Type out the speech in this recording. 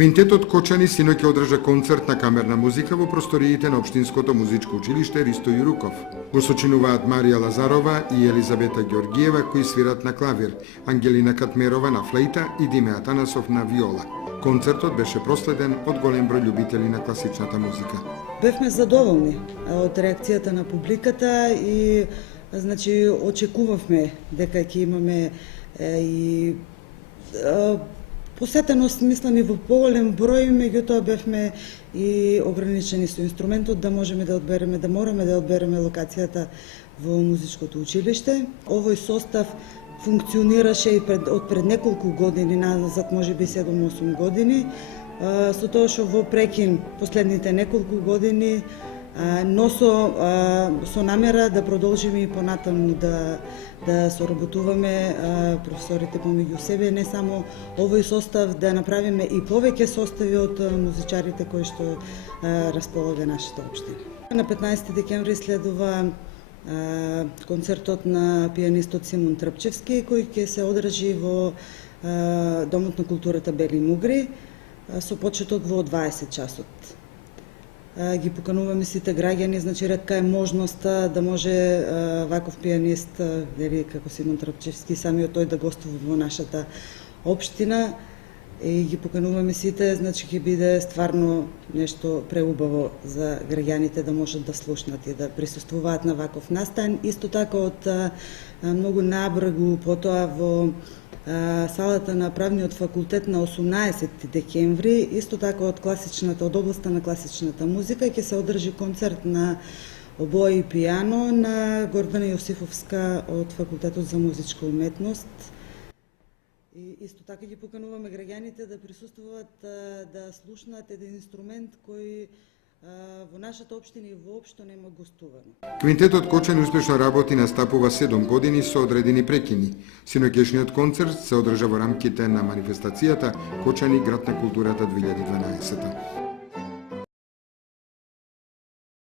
Квинтетот Кочани синоќ одржа концерт на камерна музика во просториите на Општинското музичко училиште Ристо Јуруков. Го сочинуваат Марија Лазарова и Елизавета Ѓоргиева кои свират на клавир, Ангелина Катмерова на флейта и Диме Атанасов на виола. Концертот беше проследен од голем број љубители на класичната музика. Бевме задоволни од реакцијата на публиката и очекувавме дека ќе имаме и посетеност, мислам, и во поголем број, меѓутоа бевме и ограничени со инструментот да можеме да одбереме, да мораме да одбереме локацијата во музичкото училиште. Овој состав функционираше и пред неколку години назад, можеби 7-8 години, со тоа што во прекин последните неколку години, но со намера да продолжиме и понатаму да соработуваме професорите помеѓу себе, не само овој состав, да направиме и повеќе состави од музичарите кои што располага нашата општина. На 15 декември следува концертот на пианистот Симон Трпчевски, кој ќе се одржи во Домот на културата Бели Мугри со почеток во 20 часот. Ги покануваме сите граѓани, значи ретка е можноста да може ваков пианист, како Симон Трпчевски, самиот тој да гостува во нашата општина. И ги покануваме сите, значи ќе биде стварно нешто преубаво за граѓаните да можат да слушнат и да присуствуваат на ваков настан. Исто така од многу набргу потоа во салата на правниот факултет на 18 декември, исто така од областа на класичната музика ќе се одржи концерт на обои и пијано на Гордана Јосифовска од факултетот за музичка уметност. И исто така ги покануваме граѓаните да присуствуваат, да слушнат еден инструмент кој во нашата општина и воопшто нема гостувано. Квинтетот Кочани успешно работи и настапува 7 години со одредени прекини. Синоќешниот концерт се одржа во рамките на манифестацијата Кочани град на културата 2012.